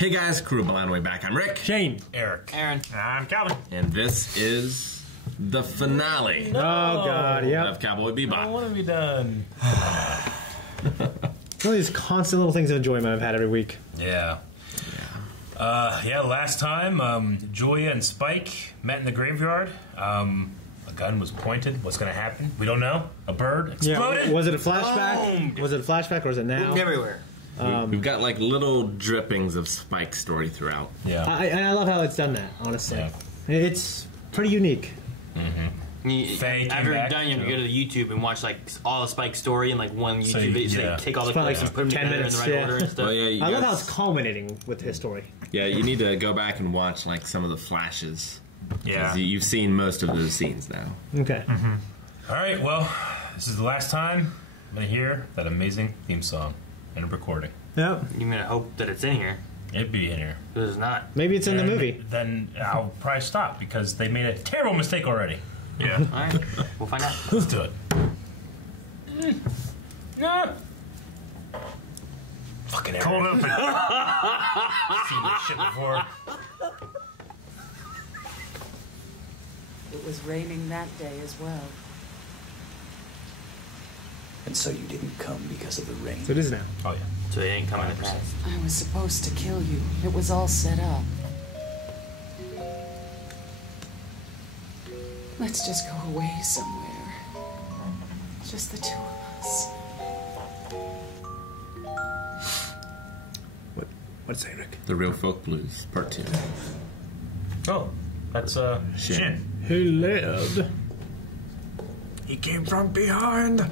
Hey guys, Crew Way back. I'm Rick. Shane. Eric. Aaron. I'm Calvin. And this is the finale Oh, God, yeah. of Cowboy I Bebop. want to be done. All these constant little things of enjoyment I've had every week. Yeah. Last time, Julia and Spike met in the graveyard. A gun was pointed. What's going to happen? We don't know. A bird exploded. Yeah. Was it a flashback? Was it a flashback or is it now? Moved everywhere. We've got like little drippings of Spike's story throughout. Yeah. I love how it's done that, honestly. Yeah. It's pretty unique. Faye came After you're back. done, you go to YouTube and watch like all of Spike's story in like one So, YouTube video. So yeah. they take all the It's probably clips and put them 10 together minutes, in the right yeah. order and stuff. Well, yeah, you I love how guys- it's culminating with his story. Yeah, you need to go back and watch like some of the flashes. Yeah. 'Cause you've seen most of those scenes now. Okay. All right, well, this is the last time I'm going to hear that amazing theme song in a recording. Yep. You mean I hope that it's in here? It'd be in here. Because it's not. Maybe it's in the And movie. Then I'll probably stop because they made a terrible mistake already. Yeah. All right, we'll find out. Let's do it. No. Fucking Eric. Cold open. Seen this shit before. It was raining that day as well. And so you didn't come because of the rain. So it is now. Oh, yeah. So they ain't coming to pass. I was supposed to kill you. It was all set up. Let's just go away somewhere. Just the two of us. What's that, Rick? The Real Folk Blues, Part 2. Oh, that's, Shin. Who lived? He came from behind.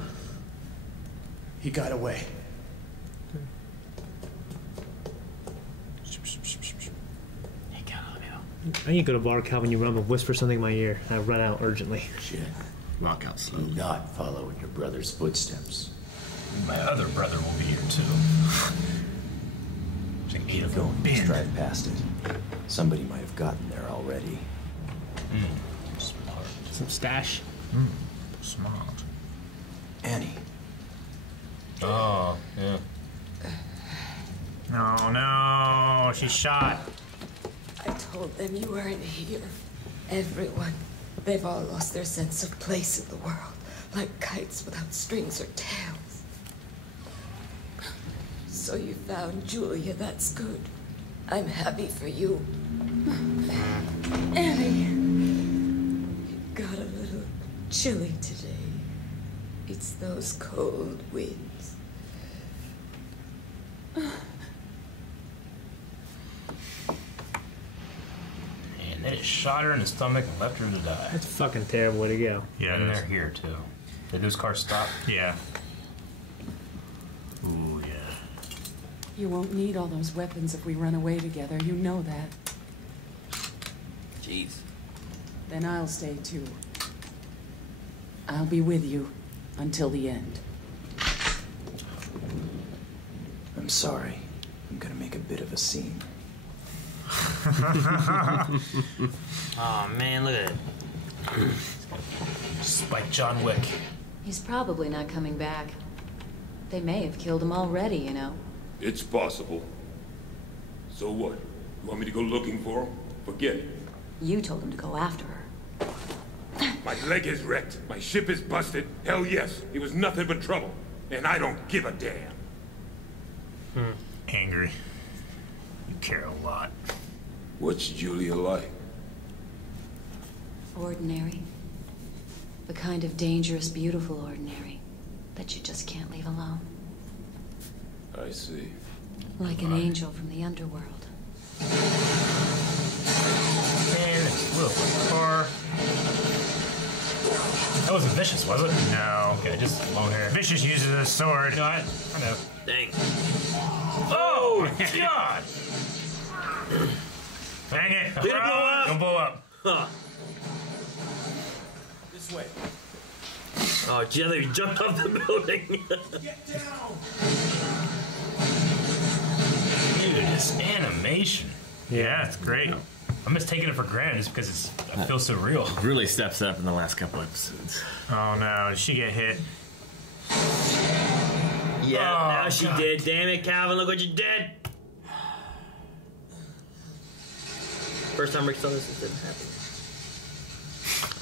He got away. Hey, Calvin. I need to go to bar, Calvin. You run, but whisper something in my ear. I run out urgently. Shit. Walk out Do slowly. not follow in your brother's footsteps. My other brother will be here, too. Keep going. Just drive past it. Somebody might have gotten there already. Smart. Some stash. Smart. Annie. Oh, yeah. No, no, she's shot. I told them you weren't here. Everyone. They've all lost their sense of place in the world. Like kites without strings or tails. So you found Julia, that's good. I'm happy for you. Annie, it got a little chilly today. It's those cold winds. And they just shot her in the stomach and left her to die. That's a fucking terrible way to go. Yeah, And it they're is. here, too. Did those cars stop? Yeah. Ooh, yeah. You won't need all those weapons if we run away together. You know that. Jeez. Then I'll stay too. I'll be with you until the end. I'm sorry. I'm gonna make a bit of a scene. Oh man, look at it. Spike John Wick. He's probably not coming back. They may have killed him already, you know. It's possible. So what? You want me to go looking for him? Forget it. You told him to go after her. My leg is wrecked. My ship is busted. Hell yes, it was nothing but trouble. And I don't give a damn. Angry. You care a lot. What's Julia like? Ordinary. The kind of dangerous, beautiful ordinary that you just can't leave alone. I see. Like an angel from the underworld. Man, little car. That wasn't vicious, was it? No. Okay, just long hair. Vicious uses a sword. No, I know. Dang. Oh, my God! Dang it. Did it blow up? Don't blow up. Huh. This way. Oh, gee, I thought you jumped off the building. Get down! Dude, this animation. Yeah, it's great. I'm just taking it for granted just because it's, I feel so real. Really steps up in the last couple episodes. Oh no, did she get hit? Yeah, Oh, now she God. did. Damn it, Calvin, look what you did. First time Rick saw this, it didn't happen.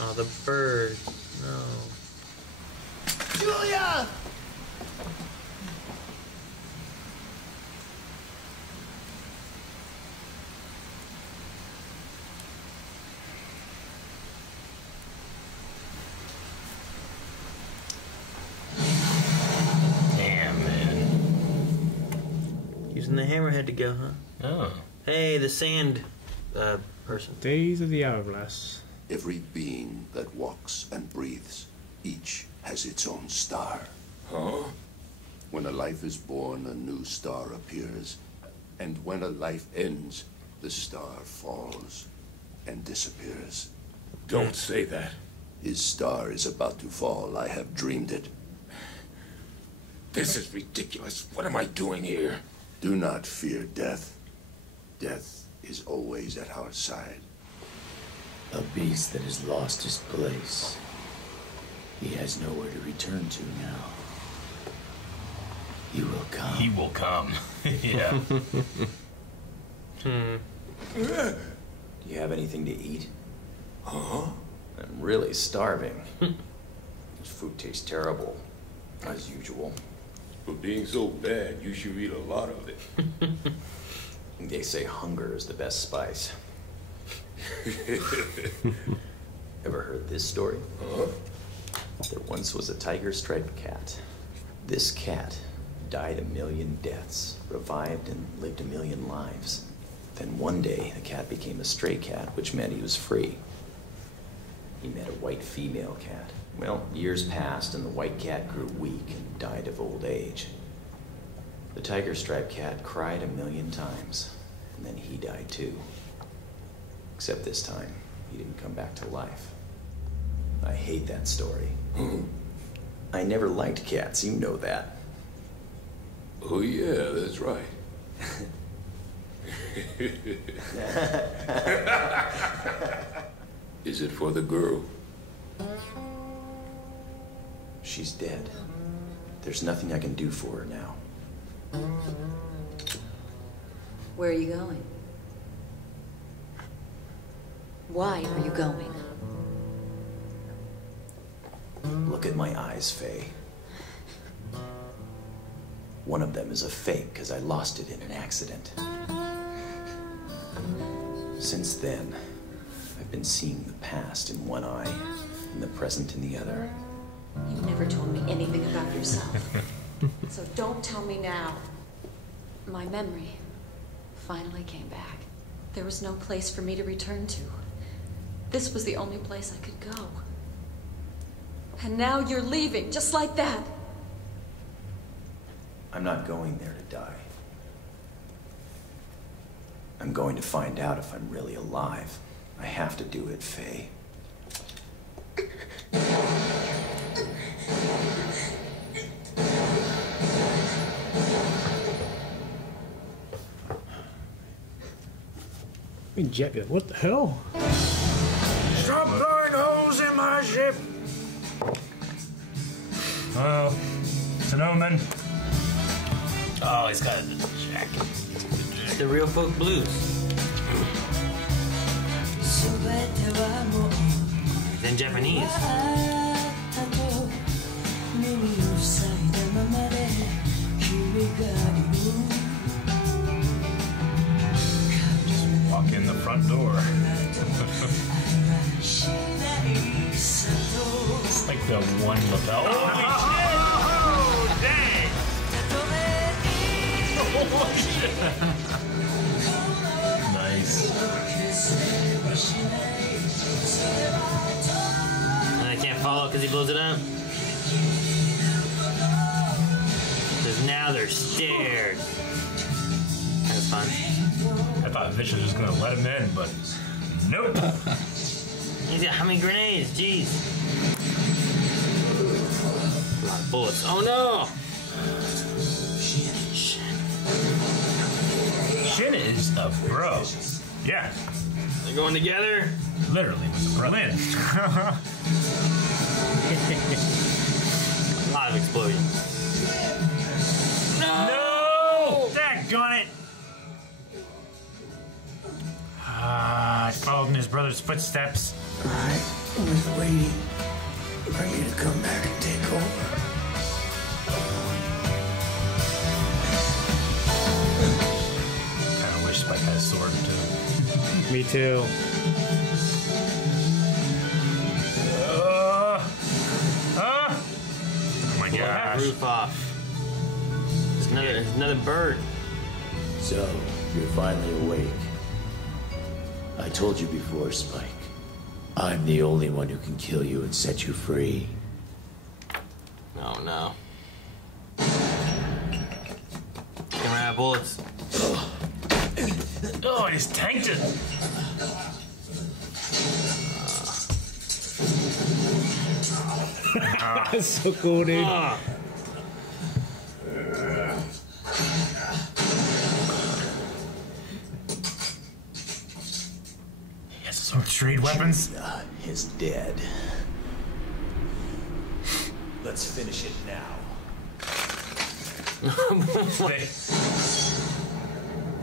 Oh, the bird. No. Julia! Damn, man. Using the hammerhead to go, huh? Oh. Hey, the sand person. Days of the Hourglass. Every being that walks and breathes, each has its own star. Huh? When a life is born, a new star appears. And when a life ends, the star falls and disappears. Don't say that. His star is about to fall. I have dreamed it. This is ridiculous. What am I doing here? Do not fear death. Death is always at our side. A beast that has lost his place. He has nowhere to return to now. He will come. He will come. Yeah. Do you have anything to eat? Huh? I'm really starving. This food tastes terrible, as usual. For being so bad, you should eat a lot of it. They say hunger is the best spice. Ever heard this story? Huh? There once was a tiger-striped cat. This cat died 1,000,000 deaths, revived and lived 1,000,000 lives. Then one day, the cat became a stray cat, which meant he was free. He met a white female cat. Well, years passed and the white cat grew weak and died of old age. The tiger-striped cat cried 1,000,000 times, and then he died too. Except this time, he didn't come back to life. I hate that story. I never liked cats, you know that. Oh yeah, that's right. Is it for the girl? She's dead. There's nothing I can do for her now. Where are you going? Why are you going? Look at my eyes, Faye. One of them is a fake because I lost it in an accident. Since then, I've been seeing the past in one eye and the present in the other. You never told me anything about yourself. So don't tell me now. My memory finally came back. There was no place for me to return to. This was the only place I could go. And now you're leaving, just like that. I'm not going there to die. I'm going to find out if I'm really alive. I have to do it, Faye. Jet, what the hell? Stop blowing holes in my ship! Oh, it's an omen. Oh, he's got a jacket. The real folk blues. It's in Japanese. Walk in the front door. It's like the one lapel. Oh, dang! Nice. And I can't follow because he blows it up. Because now they're scared. That's fun. I thought Vish was just gonna let him in, but nope. He's got how many grenades? Jeez. A lot of bullets. Oh no! Shin is a bro. Yeah. They're going together? Literally was a bro. A lot of explosions. No! Daggone it! followed in his brother's footsteps. I was waiting for you to come back and take over. Kind of wish Spike had a sword too. Me too. Oh my gosh. Roof off. There's another bird. So, you're finally awake. I told you before, Spike. I'm the only one who can kill you and set you free. Oh no. Come out of bullets. Oh, I just tanked it. That's so cool, dude. He has some trade weapons. Is dead. Let's finish it now.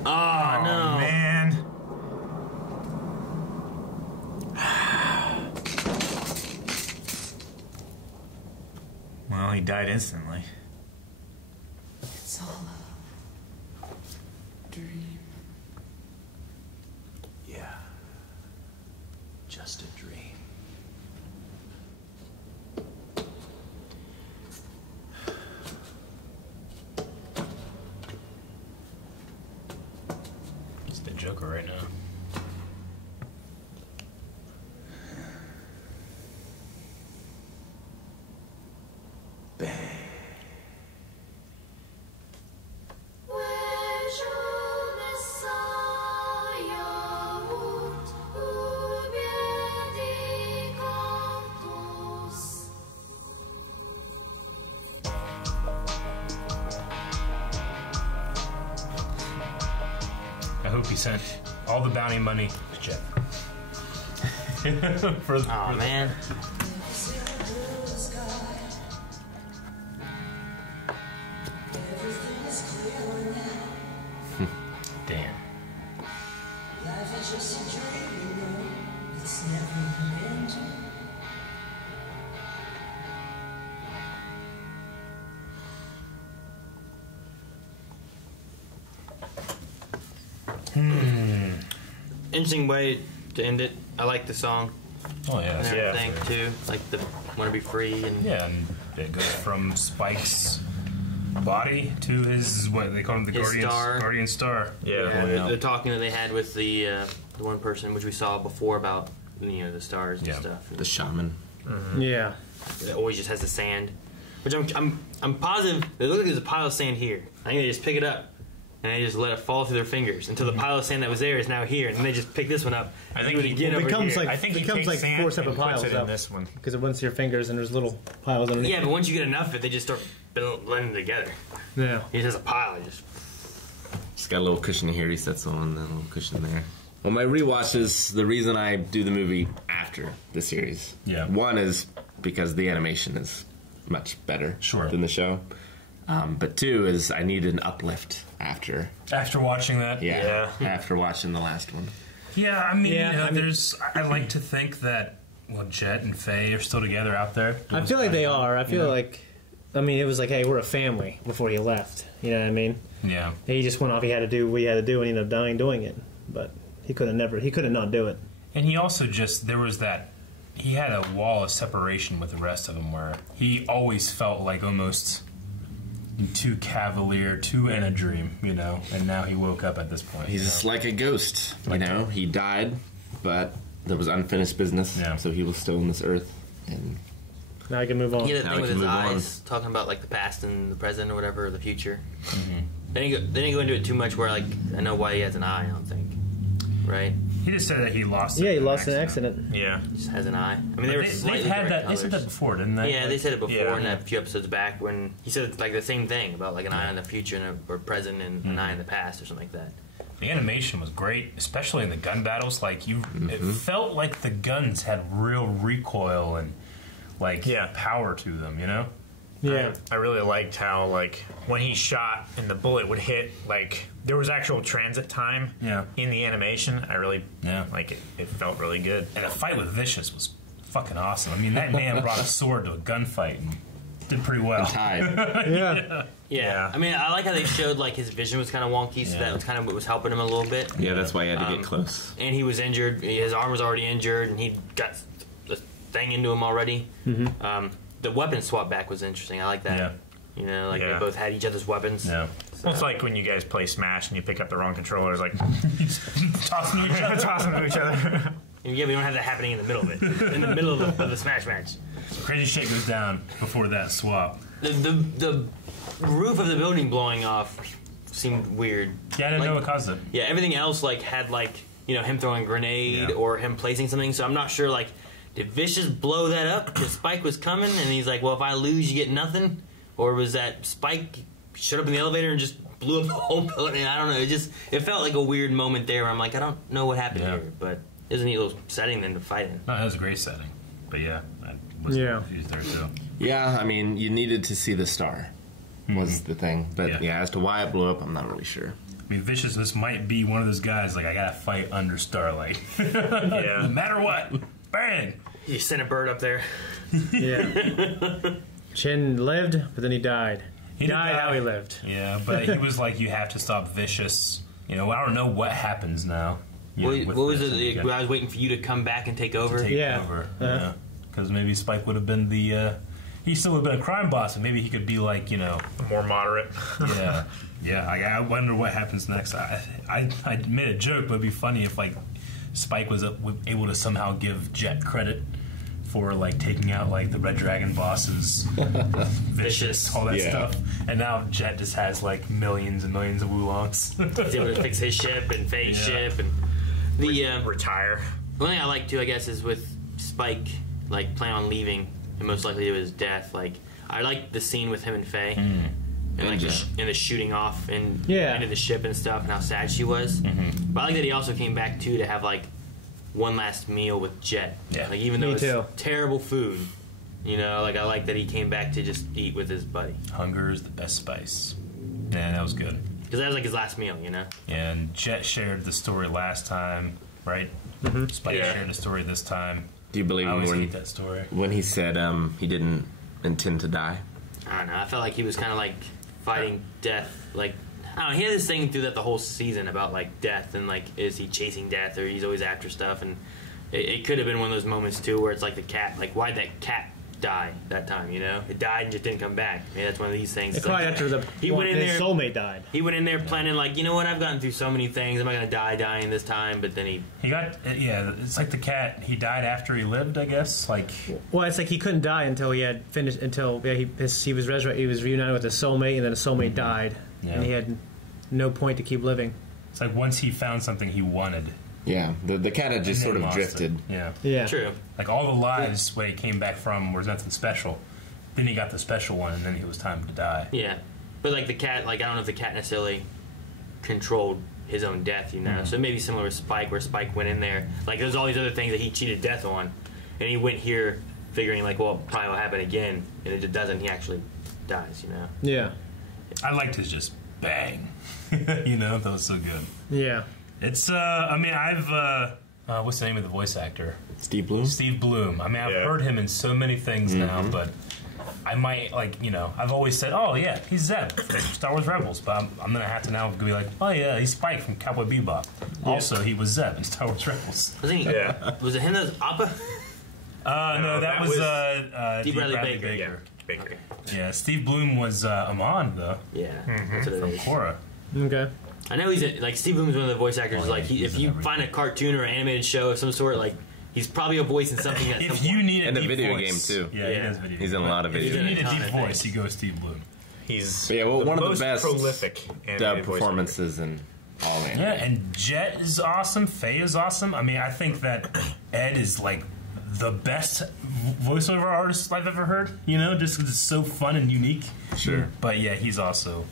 Oh, no. Man. Well, he died instantly. It's all a dream. Yeah. Just a dream. It's the Joker right now. I hope he sent all the bounty money to Jet. Oh man. Damn. Interesting way to end it. I like the song. Oh yeah, And everything too. Like the want to be free and yeah, and it goes from Spike's body to his what they call him, the his Guardian Star. Yeah, the talking that they had with the one person, which we saw before about the stars and stuff. The shaman. Mm-hmm. Yeah. It always just has the sand, which I'm positive. It looks like there's a pile of sand here. I think they just pick it up and they just let it fall through their fingers until the pile of sand that was there is now here, and then they just pick this one up. I think it again over becomes here. like I think he becomes takes like sand 4 separate and puts piles it in up this one. because it runs to your fingers and there's little piles underneath. Yeah, but once you get enough of it, they just start blending together. Yeah. He just has a pile. Just got a little cushion here he sets on, and a little cushion there. Well, my rewatches, the reason I do the movie after the series. Yeah. One is because the animation is much better than the show. But two is I need an uplift after. After watching that? Yeah. After watching the last one. Yeah, I mean, I like to think that, well, Jet and Faye are still together out there. I feel like they are. I feel like, I mean, it was like, hey, we're a family before he left. You know what I mean? Yeah. He just went off. He had to do what he had to do, and he ended up dying doing it. But he couldn't not do it. And he also there was that, he had a wall of separation with the rest of them where he always felt like almost too cavalier, too in a dream, and now he woke up at this point. He's just like a ghost, He died, but there was unfinished business, so he was still on this earth. And now he can move on. He had a thing with his eyes, talking about like the past and the present or whatever, or the future. Mm-hmm. They didn't go into it too much where I know why he has an eye, I don't think. Right? He just said that he lost it. Yeah, he lost an accident. Yeah. Just has an eye. I mean, they've had that. They said that before, didn't they? Yeah, they said it before in a few episodes back when he said like the same thing about like an eye in the future or present and an eye in the past or something like that. The animation was great, especially in the gun battles. Like it felt like the guns had real recoil and like power to them. Yeah. I really liked how, like, when he shot and the bullet would hit, like, there was actual transit time in the animation. I really, like, it felt really good. And the fight with Vicious was fucking awesome. I mean, that man brought a sword to a gunfight and did pretty well. Yeah. I mean, I like how they showed, like, his vision was kind of wonky, so that was kind of what was helping him a little bit. Yeah, that's why he had to get close. And he was injured. His arm was already injured, and he got the thing into him already. The weapon swap back was interesting. I like that. Yeah. You know, like they both had each other's weapons. Yeah. Well, it's like when you guys play Smash and you pick up the wrong controllers, like tossing to each other. tossing to each other. And yeah, we don't have that happening in the middle of it. In the middle of the Smash match. Crazy shit goes down before that swap. The roof of the building blowing off seemed weird. Yeah, I didn't know what caused it. Yeah, everything else like had like, you know, him throwing a grenade or him placing something. So I'm not sure, like, did Vicious blow that up because Spike was coming and he's like, well, if I lose, you get nothing? Or was that Spike showed up in the elevator and just blew up the whole building? I don't know. It felt like a weird moment there where I'm like, I don't know what happened here, but it was a neat little setting then to fight in. No, it was a great setting. But yeah, I was confused there too. Yeah, I mean, you needed to see the star was the thing. But yeah, as to why it blew up, I'm not really sure. I mean, Vicious, this might be one of those guys, like, I gotta fight under Starlight. No matter what. Bang! You sent a bird up there. Yeah. Chin lived, but then he died. He died how he lived. Yeah, but he was like, you have to stop Vicious. You know, I don't know what happens now. What was it? I was waiting for you to come back and take over? Yeah. Because maybe Spike would have been the... he still would have been a crime boss, and maybe he could be like, you know... more moderate. Yeah. I wonder what happens next. I made a joke, but it'd be funny if, like, Spike was able to somehow give Jet credit for, like, taking out, like, the Red Dragon bosses, Vicious, all that stuff. And now Jet just has, like, millions and millions of oolongs. He's able to fix his ship and Faye's ship and the retire. One thing I like too, I guess, is with Spike, like, plan on leaving and most likely to his death. Like, I like the scene with him and Faye and like and the shooting off and into the ship and stuff and how sad she was. But I like that he also came back too to have like one last meal with Jet. Like, even though it's terrible food, you know, like, I like that he came back to just eat with his buddy. Hunger is the best spice. Yeah, that was good. Because that was like his last meal, you know? And Jet shared the story last time, right? Spike shared the story this time. Do you believe I always him hate that story. when he said he didn't intend to die? I don't know. I felt like he was kind of like fighting death. Like, I don't know. He had this thing through that the whole season about like death and like, is he chasing death or he's always after stuff? And it could have been one of those moments too where it's like the cat. Like, why'd that cat die that time? You know, it died and just didn't come back. Maybe that's one of these things. It's probably after he went in his there. Soulmate died. He went in there planning like, you know what? I've gotten through so many things. I'm not gonna die dying this time. But then he got it's like the cat. He died after he lived, I guess. Like, well, it's like he couldn't die until he had finished. Until he was resurrected. He was reunited with his soulmate, and then his soulmate died, and he had no point to keep living. It's like once he found something he wanted. Yeah, the cat had just sort of drifted. Yeah, true. Like, all the lives where he came back from was nothing special. Then he got the special one, and then it was time to die. Yeah, but like the cat, like, I don't know if the cat necessarily controlled his own death, you know. So maybe similar with Spike, where Spike went in there. Like, there's all these other things that he cheated death on, and he went here figuring like, well, probably will happen again, and it just doesn't. He actually dies, you know. Yeah. I liked his just bang. You know, that was so good. Yeah. It's I mean, I've what's the name of the voice actor? Steve Bloom. Steve Bloom. I mean, I've heard him in so many things now, but I might, like, you know, I've always said, oh yeah, he's Zeb from Star Wars Rebels, but I'm gonna have to now be like, oh yeah, he's Spike from Cowboy Bebop. Also, he was Zeb in Star Wars Rebels. Was he? Was it him that was Appa? No, that was D. Bradley Baker. Okay. Yeah, Steve Bloom was Amon though. Yeah, that's what it from is. Korra. Okay. I know he's like Steve Bloom's one of the voice actors. Like, if you find a cartoon or animated show of some sort, like, he's probably a voice in something. If you need a and deep a video voice, game too. Yeah, he does video. He's in a lot of videos. If you need a deep voice, you go with Steve Bloom. He's one of the best prolific dub performances in all anime. Yeah, and Jet is awesome. Faye is awesome. I mean, I think that Ed is like the best voiceover artist I've ever heard. You know, just 'cause it's so fun and unique. Sure. But yeah, he's also.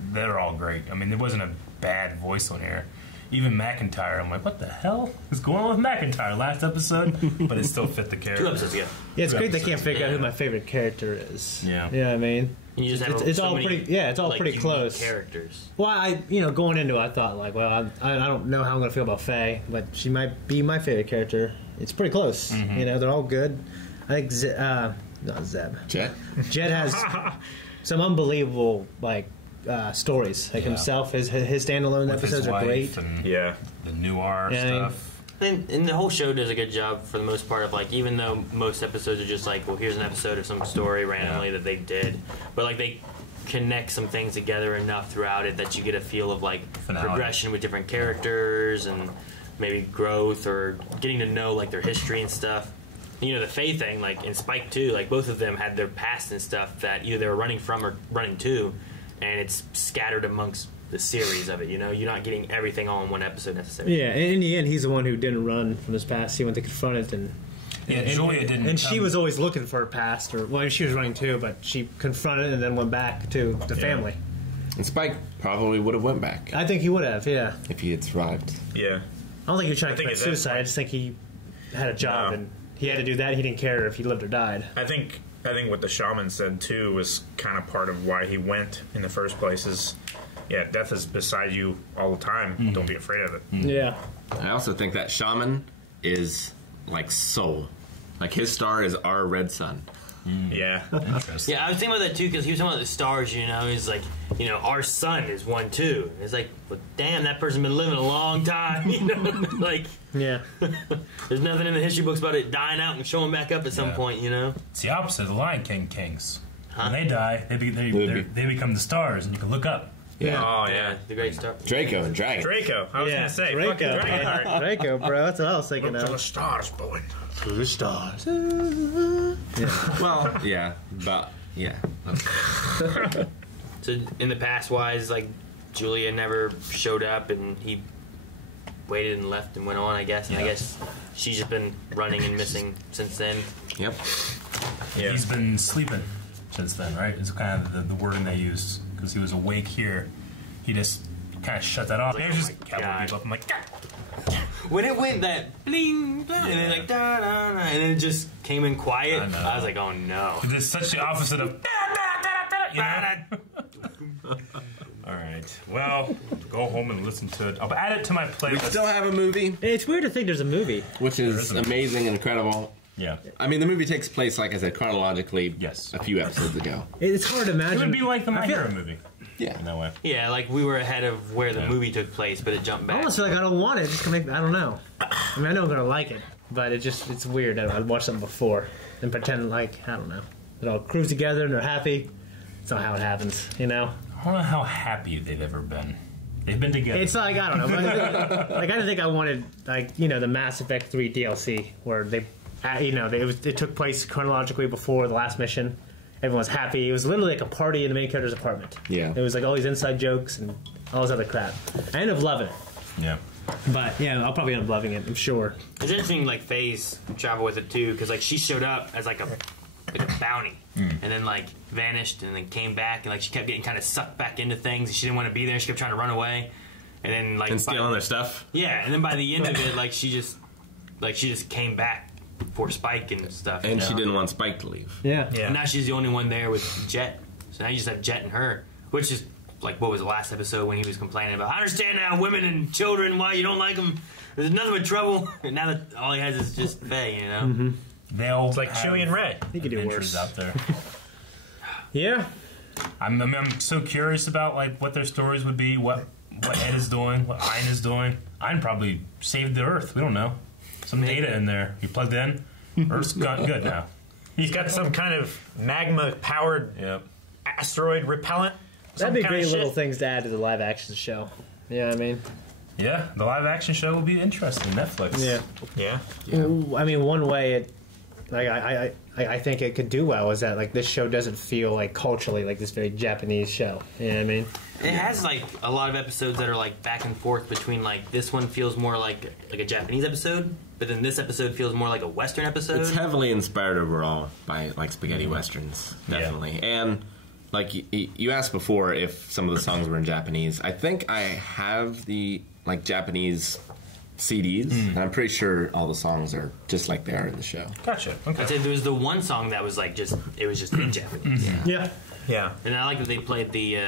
They're all great. I mean, there wasn't a bad voice on here. Even McIntyre, I'm like, what the hell is going on with McIntyre last episode? But it still fit the character. 2 episodes ago. Yeah, it's great they can't figure out who my favorite character is. Yeah. You know what I mean? You just have it's so all many, pretty. Yeah, it's all like, pretty unique close. characters. Well, going into it, I thought like, well, I don't know how I'm gonna feel about Faye, but she might be my favorite character. It's pretty close. Mm-hmm. You know, they're all good. I think not Zeb. Jet has some unbelievable stories. Like himself, his standalone With episodes his are wife great. And Yeah. the noir stuff. And the whole show does a good job for the most part of like, even though most episodes are just like, well, here's an episode of some story randomly that they did, but like they connect some things together enough throughout it that you get a feel of like progression with different characters and maybe growth or getting to know like their history and stuff. You know, the Faye thing, like in Spike 2, like both of them had their past and stuff that either they were running from or running to, and it's scattered amongst the series of it. You know, you're not getting everything all in one episode necessarily. Yeah, and in the end, he's the one who didn't run from his past. He went to confront it, and Julia didn't. And she was always looking for her past, or well, she was running too, but she confronted it and then went back to the family. And Spike probably would have went back. I think he would have, yeah. If he had survived. Yeah. I don't think he was trying to commit suicide. I just think he had a job and he had to do that. He didn't care if he lived or died. I think what the shaman said too was kind of part of why he went in the first place. Is death is beside you all the time. Mm-hmm. Don't be afraid of it. Mm-hmm. Yeah. I also think that shaman is like soul. Like his star is our red sun. Yeah. Interesting. Yeah, I was thinking about that too because he was talking about the stars. You know, he's like, you know, our sun is one too. It's like, well, damn, that person's been living a long time. You know, like, yeah. There's nothing in the history books about it dying out and showing back up at some point. You know, it's the opposite of the Lion King kings. When they die, they become the stars, and you can look up. Yeah. Oh yeah, the great star. Draco and Dragon. Draco. I was gonna say Draco. Draco. Draco, bro. That's what I was thinking of. To the stars, boy. To the stars. Yeah. Well, yeah, but yeah. So in the past wise, like Julia never showed up, and he waited and left and went on. I guess, and I guess she's just been running and missing since then. Yep. Yeah. He's been sleeping since then, right? It's kind of the wording they used. Because he was awake here, he just kind of shut that off. Like, and just cowboy people up. I'm like, when it went that bling, bling and then like da da da, and then it just came in quiet. I was like, oh no! It's such the opposite of. You know? All right. Well, go home and listen to it. I'll add it to my playlist. We still have a movie. It's weird to think there's a movie, which is amazing and incredible. Yeah. I mean, the movie takes place, like I said, chronologically. Yes. A few episodes ago. It's hard to imagine. It would be like the My Hero movie. Yeah. In that way. Yeah, like we were ahead of where the movie took place, but it jumped back. I almost feel like I don't want it. Just to make, I don't know. I mean, I know I'm gonna like it, but it's weird. I'd watched something before and pretend like I don't know. It all cruise together and they're happy. It's not how it happens, you know. I don't know how happy they've ever been. They've been together. It's like I don't know. Like I didn't think I wanted the Mass Effect 3 DLC where they. It took place chronologically before the last mission. Everyone was happy. It was literally like a party in the main character's apartment. Yeah. It was like all these inside jokes and all this other crap. I ended up loving it. Yeah. But yeah, I'll probably end up loving it. I'm sure. It's interesting, like Faye's travel with it too, because like she showed up as like a bounty, and then like vanished, and then came back, and like she kept getting kind of sucked back into things, and she didn't want to be there. She kept trying to run away, and then like stealing their stuff. Yeah, and then by the end of it, like she just came back for Spike and stuff. And she didn't want Spike to leave. Yeah. And now she's the only one there with Jet. So now you just have Jet and her, which is like what was the last episode when he was complaining about, I understand now women and children, why you don't like them. There's nothing but trouble. And now that all he has is just Faye, you know? Mm-hmm. It's like Chewie and Rey. He could do worse out there. Yeah. I'm so curious about like what their stories would be, what Ed is doing, what Ein is doing. Ein probably saved the Earth. We don't know. Some data in there. You plugged in. Earth's good now. He's got some kind of magma-powered asteroid repellent. That'd be great little things to add to the live action show. You know what I mean? Yeah, the live action show will be interesting. Netflix. Yeah. I mean, one way it, like I think it could do well is that like this show doesn't feel like culturally like this very Japanese show. You know what I mean? It has like a lot of episodes that are like back and forth between like this one feels more like a Japanese episode, but then this episode feels more like a Western episode. It's heavily inspired overall by like spaghetti westerns, definitely. Yeah. And like you asked before if some of the songs were in Japanese. I think I have the like Japanese CDs, and I'm pretty sure all the songs are just like they are in the show. Gotcha. Okay. I'd say there was the one song that was like just in Japanese. Yeah. And I like that they played the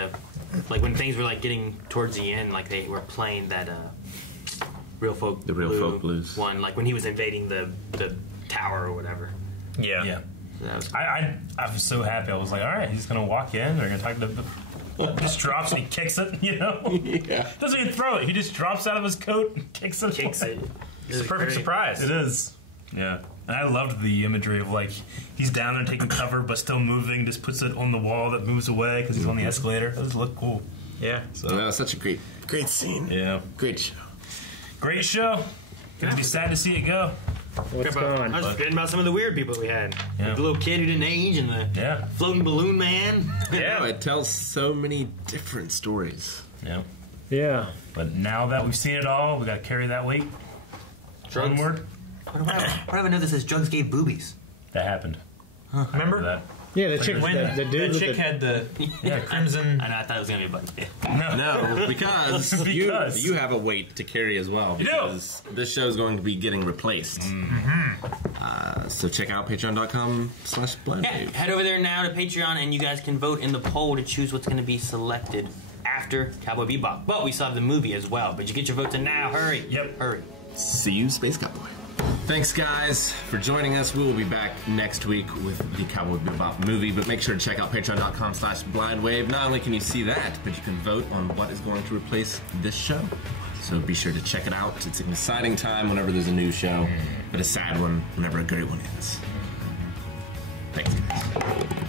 like when things were like getting towards the end, like they were playing that Real Folk Blues one, like when he was invading the tower or whatever. Yeah. I was so happy. I was like, all right, he's gonna walk in. They're gonna talk to. Just drops and he kicks it, you know? Yeah. Doesn't even throw it. He just drops out of his coat and kicks it. It's a perfect surprise. It is. Yeah. And I loved the imagery of, like, he's down there taking cover but still moving, just puts it on the wall that moves away because he's on the escalator. It does look cool. Yeah. So that was such a great scene. Yeah. Great show. Great show. Gonna be sad to see it go. What's going on? I was forgetting about some of the weird people we had. Yeah. Like the little kid who didn't age and the floating balloon man. Yeah, it tells so many different stories. Yeah. Yeah. But now that we've seen it all, we gotta carry that weight. Onward. Why do I know this says drugs gave boobies? That happened. Huh. Remember that? Yeah, the chick, the dude, the chick had the crimson. I thought it was gonna be a button. No, because you have a weight to carry as well. Because this show is going to be getting replaced. So check out patreon.com/blindwave. Yeah, head over there now to Patreon, and you guys can vote in the poll to choose what's going to be selected after Cowboy Bebop. But we still have the movie as well. But you get your votes in now. Hurry. Yep. Hurry. See you, Space Cowboy. Thanks, guys, for joining us. We will be back next week with the Cowboy Bebop movie, but make sure to check out patreon.com/blindwave. Not only can you see that, but you can vote on what is going to replace this show. So be sure to check it out. It's an exciting time whenever there's a new show, but a sad one whenever a great one is. Thanks, guys.